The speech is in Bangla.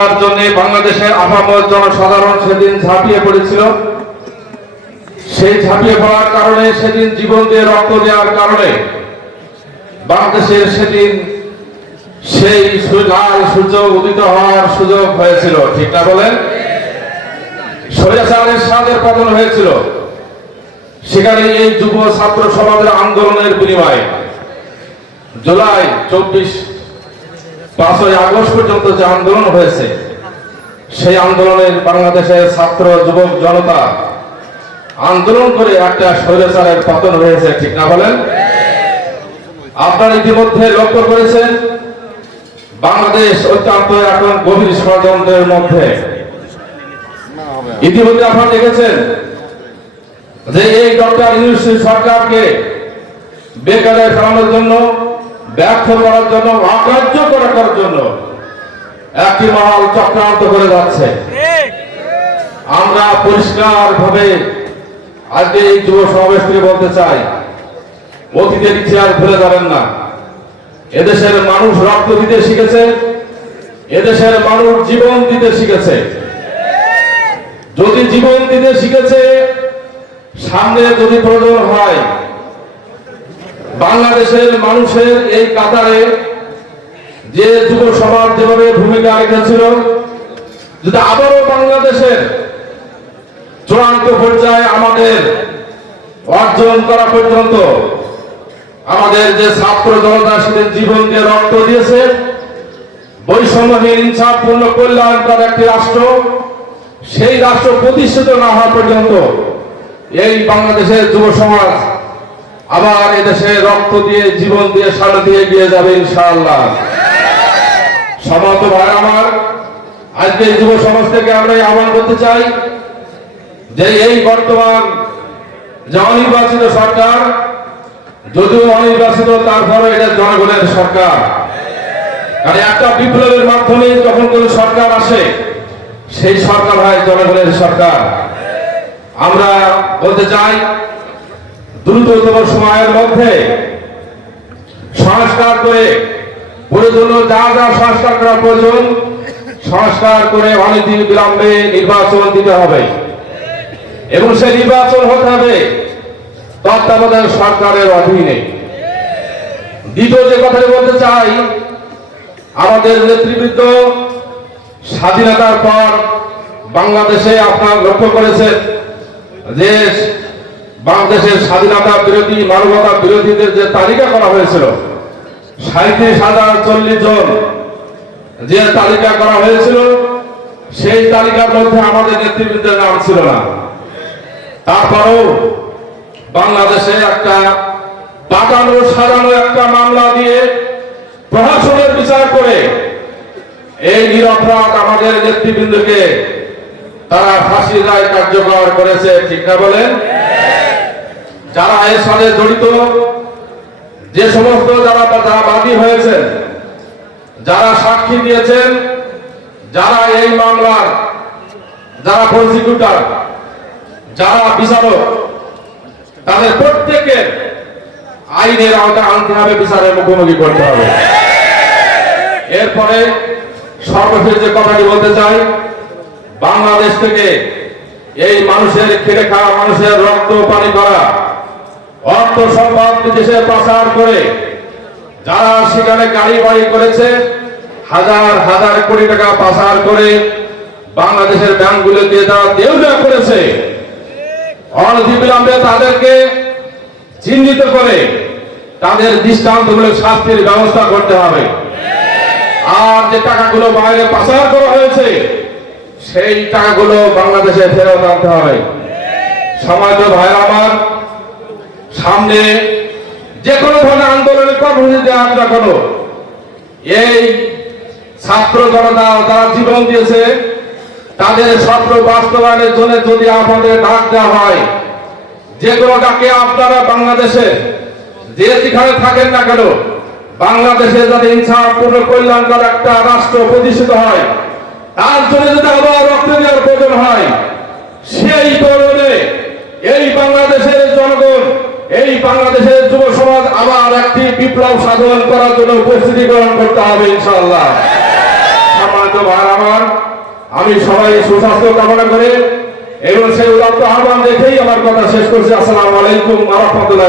তার জন্য বাংলাদেশের আপামর জনসাধারণ সেদিন ঝাঁপিয়ে পড়েছিল। সেই ঝাঁপিয়ে পড়ার কারণে সেদিন জীবন দিয়ে রক্ত দেওয়ার কারণে বাংলাদেশের সেদিন সেই লাল সূর্য উদিত হওয়ার সুযোগ হয়েছিল, ঠিক না বলেন? স্বৈরাচারের সাদের পতন হয়েছিল। সেখানে এই যুব ছাত্র সমাজের আন্দোলনের বিনিময়ে জুলাই চব্বিশ পাঁচই আগস্ট পর্যন্ত যে আন্দোলন হয়েছে, সেই আন্দোলনের বাংলাদেশের ছাত্র, যুবক, জনতা আন্দোলন করে একটা স্বৈরাচারের পতন হয়েছে, ঠিক না বলেন? আপনারা ইতিমধ্যে লক্ষ্য করেছেন, বাংলাদেশ অত্যন্ত এখন গভীর ষড়যন্ত্রের মধ্যে। ইতিমধ্যে আপনারা দেখেছেন যে এই ডক্টর ইউনুস সরকারকে বেকারে ফেলানোর জন্য ব্যর্থ করার জন্য অকার্য করার জন্য একটি মহল চক্রান্ত করে যাচ্ছে। আমরা পরিষ্কার ভাবে আজকে এই যুব সমাবেশ বলতে চাই, অতীতের ইতিহাস ভুলে যাবেন না। এদেশের মানুষ রক্ত দিতে শিখেছে, এদেশের মানুষ জীবন দিতে শিখেছে। যদি জীবন দিতে শিখেছে, সামনে যদি প্রয়োজন হয় বাংলাদেশের মানুষের এই কাতারে যে যুব সমাজ যেভাবে ভূমিকা রেখেছিল, যদি আবারও বাংলাদেশের চূড়ান্ত পর্যায়ে আমাদের অর্জন করা পর্যন্ত আমাদের যে ছাত্র জনতা সেদিন জীবন দিয়ে রক্ত দিয়েছে, বৈষম্যহীন, ইনসাফপূর্ণ কল্যাণকর একটি রাষ্ট্র, সেই রাষ্ট্র প্রতিষ্ঠিত না হওয়া পর্যন্ত এই বাংলাদেশের যুব সমাজ আবার এদেশে রক্ত দিয়ে, জীবন দিয়ে সামনে দিয়ে এগিয়ে যাবে ইনশাআল্লাহ। সমাজ ভাই আমার, আজকে যুব সমাজ থেকে আমরা আহ্বান করতে চাই যে এই বর্তমান যে অনির্বাচিত সরকার, যদিও অনির্বাচিত তারপরে এটা জনগণের সরকার। কারণ একটা বিপ্লবের মাধ্যমে যখন কোন সরকার আসে, সেই সরকার হয় জনগণের সরকার। আমরা বলতে চাই দ্রুততম সময়ের মধ্যে সংস্কার করে প্রয়োজনীয় যা যা সংস্কার করা প্রয়োজন, সংস্কার করে অনীতি বিলম্বে নির্বাচন দিতে হবে। এবং সে নির্বাচন হতে হবে তত্ত্বাবধায়ক সরকারের অধীনে। দ্বিতীয় যে কথাটি বলতে চাই, আমাদের নেতৃবৃন্দ স্বাধীনতার পর বাংলাদেশে আপনার লক্ষ্য করেছেন যে বাংলাদেশের স্বাধীনতা বিরোধী, মানবতা বিরোধীদের যে তালিকা করা হয়েছিল সাঁত্রিশ হাজার চল্লিশ জন যে তালিকা করা হয়েছিল, সেই তালিকার মধ্যে আমাদের নেতৃবৃন্দের নাম ছিল না। তারপরেও বাংলাদেশে একটা পাকানো সাজানো একটা মামলা দিয়ে প্রশাসনের বিচার করে এই নিরপরাধ আমাদের নেতৃবৃন্দকে তারা ফাঁসি রায় কার্যকর করেছে, ঠিক না বলেন? যারা এর সাথে জড়িত, যে সমস্ত যারা যারা বাদী হয়েছেন যারা সাক্ষী দিয়েছেন, যারা এই মামলার, যারা প্রসিকিউটর যারা বিচারক, তাদের প্রত্যেকের আইনের আওতা আনতে হবে, বিচারের মুখোমুখি করতে হবে। এরপরে সর্বশেষ যে কথাটি বলতে চাই, বাংলাদেশ থেকে এই মানুষের খেটে খাওয়া মানুষের রক্ত পানি করা অর্থ সম্পদ বিদেশে পাচার করে, যারা সেখানে গাড়ি বাড়ি করেছে, হাজার হাজার কোটি টাকা পাচার করে বাংলাদেশের ব্যাংকগুলোকে যারা দেউলিয়া করেছে। অনধিবিলম্বে তাদেরকে চিহ্নিত করে তাদের দৃষ্টান্তমূলক শাস্তির ব্যবস্থা করতে হবে। আর যে টাকাগুলো বাইরে পাচার করা হয়েছে, সেই টাকাগুলো বাংলাদেশে ফেরত আনতে হবে। সমাজ ভাই আমার। সামনে যে কোনো ধরনের আন্দোলনের কর্মসূচি দেওয়া না কেন। এই ছাত্র জনতা যারা জীবন দিয়েছে, তাদের স্বপ্ন বাস্তবায়নের জন্য যদি আমাদের ডাক দেওয়া হয়, যে কোনো ডাকে আপনারা বাংলাদেশে, যে যেখানে থাকেন না কেন, বাংলাদেশে যাতে ইনসাফপূর্ণ কল্যাণকর একটা রাষ্ট্র প্রতিষ্ঠিত হয়, তার জন্য যদি আবার রক্ত দেওয়ার প্রয়োজন হয়, সেই কারণে এই বাংলাদেশের জনগণ এই বাংলাদেশের যুব সমাজ আবার একটি বিপ্লব সাধন করার জন্য উপস্থিতি গ্রহণ করতে হবে ইনশাল্লাহ ভাই আমার, আমি সবাই সুস্বাস্থ্য কামনা করে এবং সেই উদাত্ত আহ্বান দেখেই আমার কথা শেষ করছি। আসসালামু আলাইকুম আ রহমতুল্লাহ